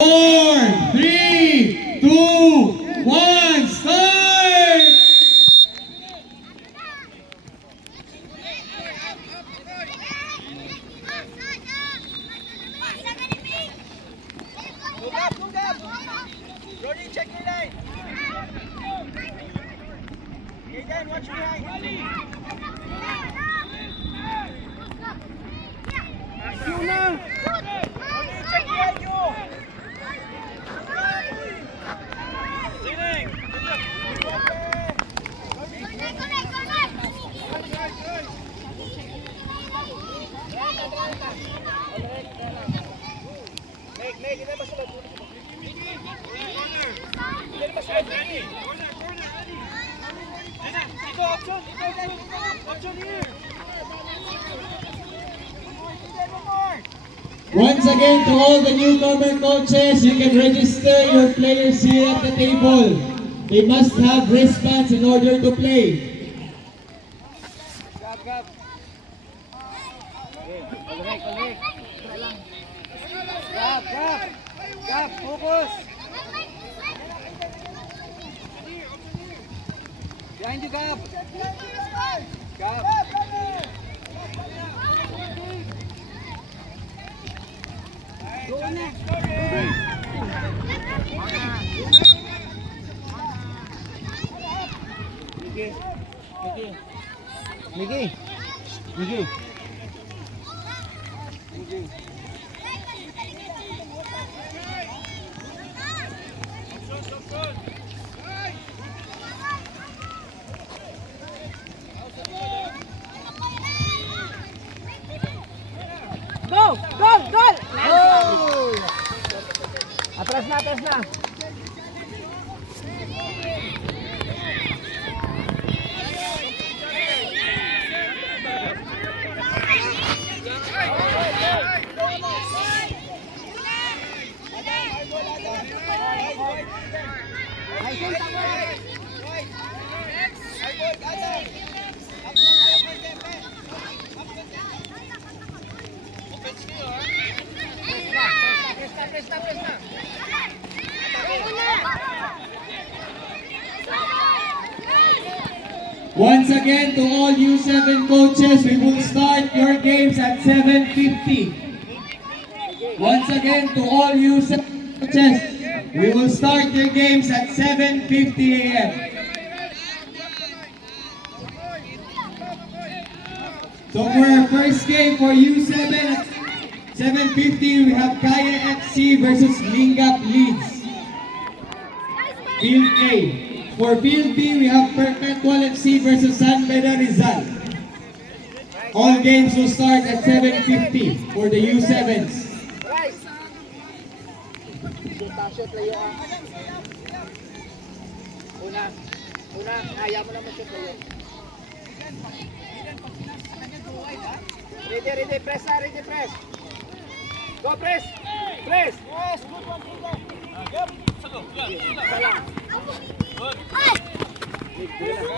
4, 3, 2, 1, start! Look up! Roddy, check your line! Aiden, watch behind! You now! Roddy, check behind you! Meg, kita masuk lagi. Kita masuk lagi. Ito option here. Once again, to all the newcomer coaches, you can register your players here at the table. They must have wristbands in order to play. Gap. Gap, focus. Behind you, Gap. Doon na. Miggy. Go! Oh! Atras na. Once again, to all U7 coaches, we will start your games at 7:50. Once again, to all U7 coaches, we will start your games at 7:50 a.m. So for our first game for U7 at 7:50, we have Kaya FC versus Lingap Leeds. Field A. For Field B, we have Perpetual FC versus San Pedro Rizal. All games will start at 7:50 for the U7s. Shoot layo ah. Una, ayaw mo na mag-shoot layo. Ready, press. Go, press. Good one, Yep. Salah. Good. Go down.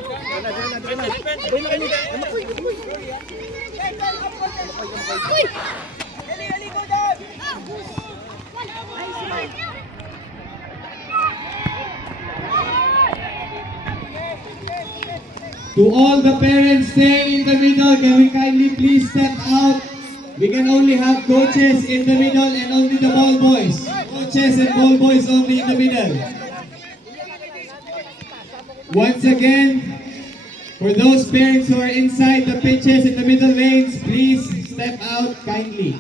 To all the parents staying in the middle, can we kindly please step out? We can only have coaches in the middle and only the ball boys. Coaches and ball boys only in the middle. Once again, for those parents who are inside the pitches in the middle lanes, please step out kindly.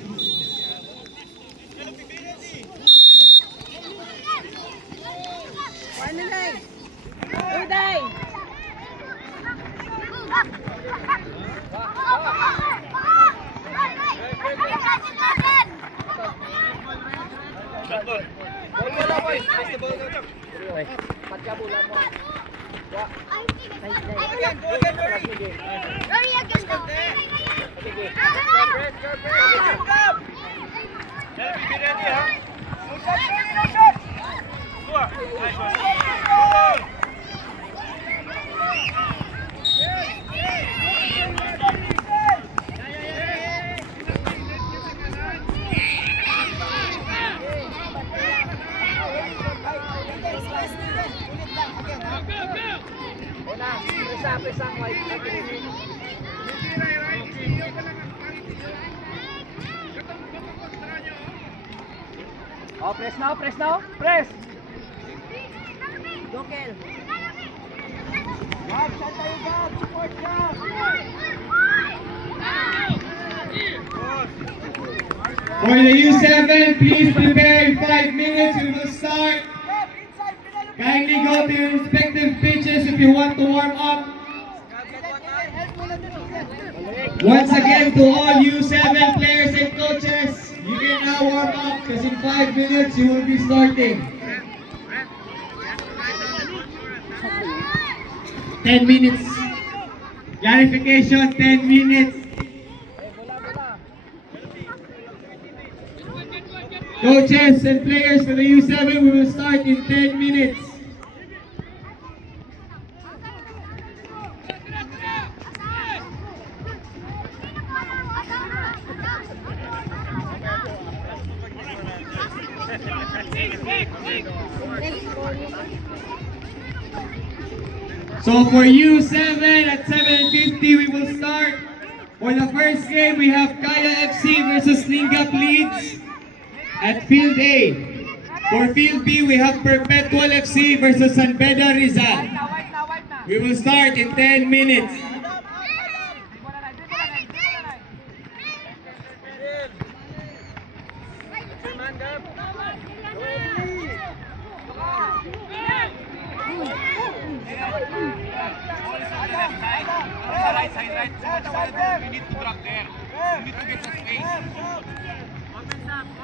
Presa ang white. Oh, press now, press now. Press. Jokel. Gab, saan tayo Gab? Support Gab. For the U7, please prepare in 5 minutes. We will start. Kindly go to your respective pitches if you want to warm up. Once again, to all U7 players and coaches, you can now warm up because in 5 minutes you will be starting. 10 minutes. Clarification, 10 minutes. Coaches and players for the U7, we will start in 10 minutes. So for U7 at 7:50 we will start. For the first game we have Kaya FC versus Lingap Leeds at Field A. For Field B we have Perpetual FC versus San Beda Rizal. We will start in 10 minutes.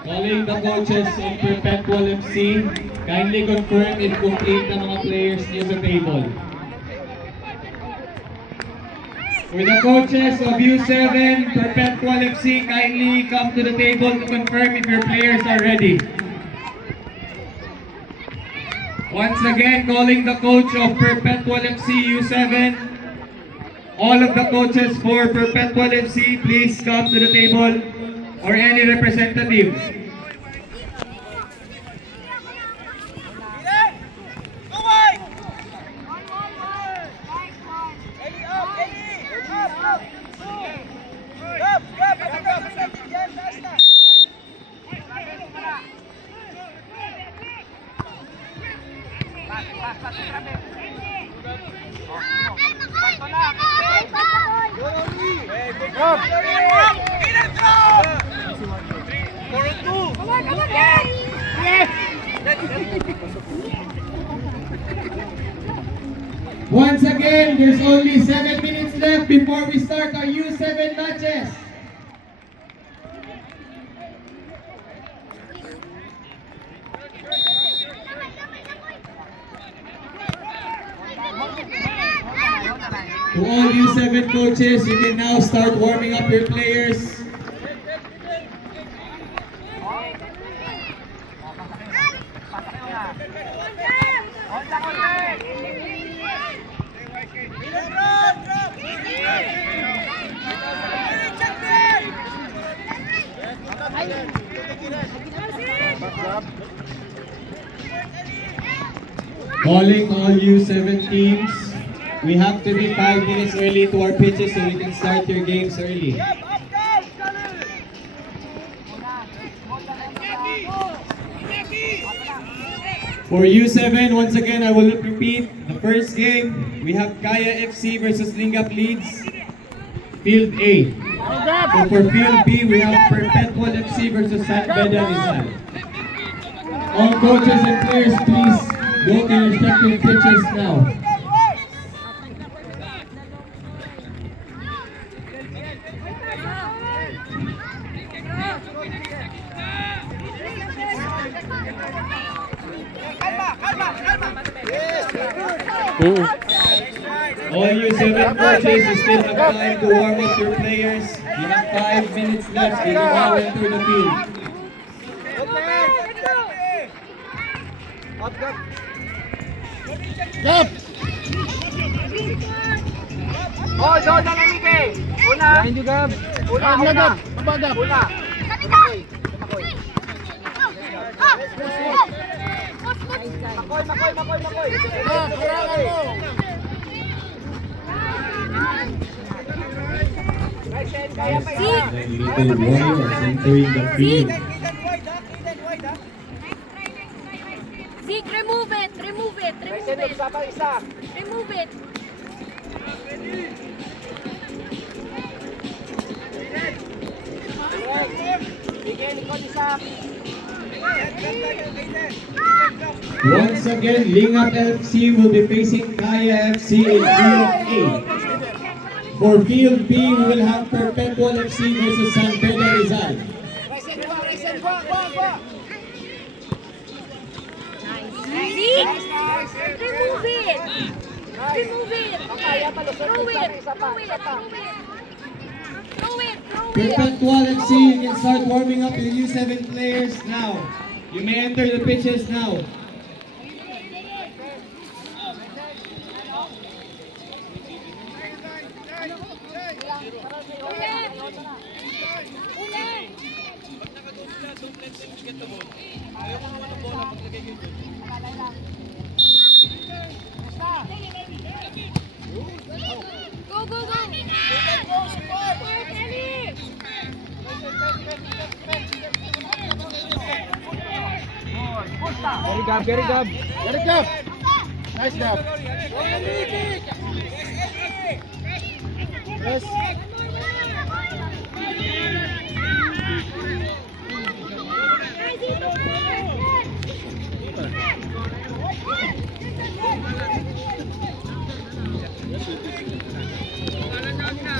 Calling the coaches in Perpetual FC, kindly confirm if complete the mga players niyo sa table. For the coaches of U7, Perpetual FC, kindly come to the table to confirm if your players are ready. Once again, calling the coach of Perpetual FC U7. All of the coaches for Perpetual FC, please come to the table, or any representative. Once again, there's only 7 minutes left before we start our U7 matches. To all U7 coaches, you can now start warming up your players. Calling all U7 teams, we have to be 5 minutes early to our pitches so we can start your games early. For U7, once again, I will repeat. The first game, we have Kaya FC versus Lingap Leeds, Field A. So for Field B, we have Perpetual FC versus San Beda Rizal. All coaches and players, please go to your respective pitches now. All you 7 coaches, you still have time to warm up your players. You have 5 minutes left. You can now enter the field. Gab! Oh, Jordan Enrique! Una! Behind you, Gab! Una! Gab! Gab! Una! Makoy! Right side, kaya pa isa. The Little Warriors entering the field. Zeke, remove it, remove it, Right remove side, it, isa pa isa. remove it. Sige, likod isa. Once again, Lingap FC will be facing Kaya FC in Field A. For Field B, we will have Perpetual FC versus San Pedro Rizal. Right side, go, go. Zeke, remove it, remove it. Kaya pa, lusot Throw isa it, pa, isa pa, throw it, isa pa. throw it. Throw it, throw it. Perpetual FC, you can start warming up the U7 players now. You may enter the pitches now. Go, go, go. Very good. Nice job. Yes.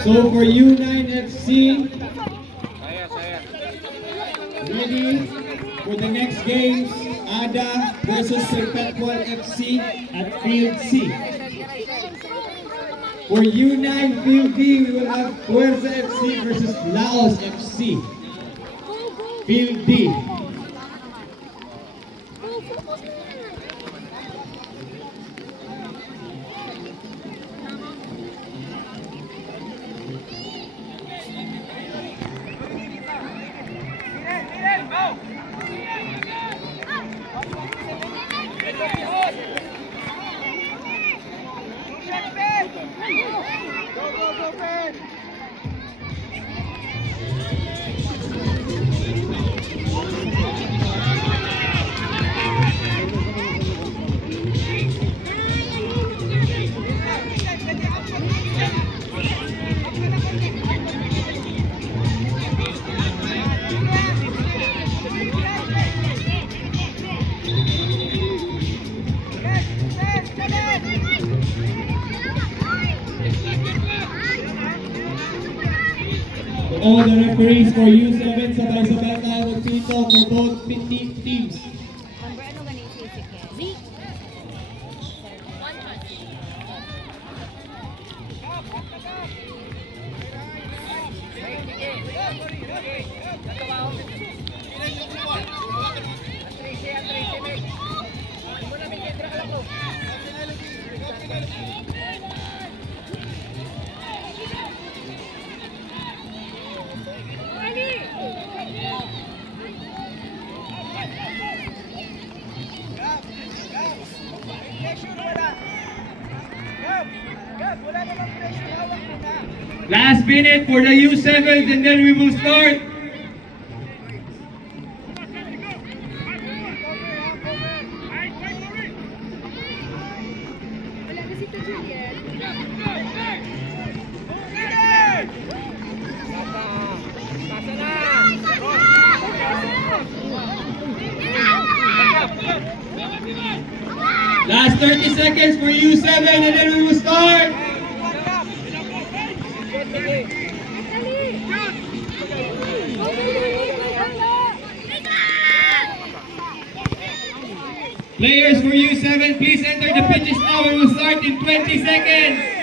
So for U9 FC, ready for the next games, Ada versus Perpetual FC at Field C. For U9 Field D, we will have Fuerza FC versus Laos FC. Field D. All the referees for U7 sabay-sabay tayo magpito for both teams. Number ano ganing sisik niya? Zeke. One touch. Last minute for the U7 and then we will start. Wala kasi ito Juliet. Last 30 seconds for U7 and then we will start. Players for U7, please enter the pitches now. We will start in 20 seconds.